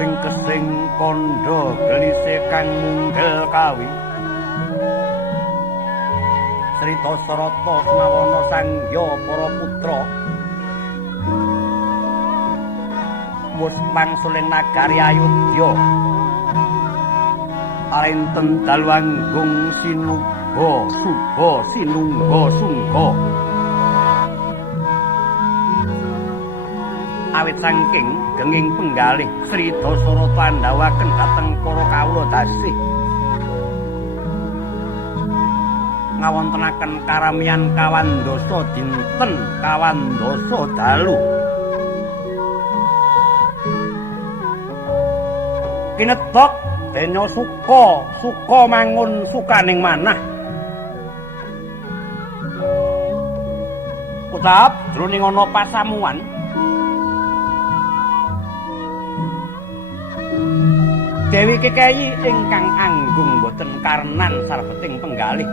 ing kesing kandha gelise kang munggel kawi Srita Sarata Smawana Sangya para putra wis mangsuling nagari Ayodya Arinten dalwanggung sinuba suba sinungga sungga awit saking genging penggalih Srita Sarata andhawaken dhateng para kawula dasih ngawontenaken karamian kawandasa dinten kawandasa dalu kinedhok denya suka mangun sukaning manah ucap jroning ana pasamuan Dewi Kekayi ingkang anggung boten karnan sarbeting penggalih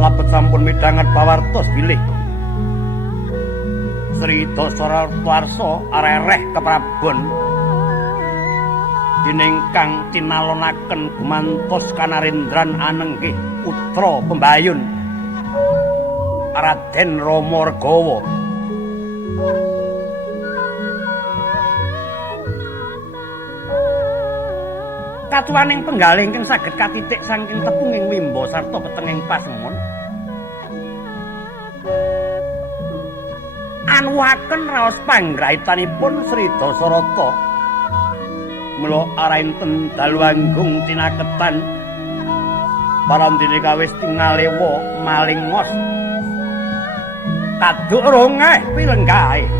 labet sampun midhanget pawartos bilih Srita Sarata arereh keprabon dinengkang tinalonaken gumantos kanarendran anenggih putra pembayun Raden Rama Regawa katuwaning penggalih ingkang saged katitik saking tepunging wimba sarta petenging pasemon anuhaken raos panggraitanipun Srita Sarata mula arainten dalwanggung tinaketan parandene kawis tingalewa malingos kaduk rongeh pilenggahe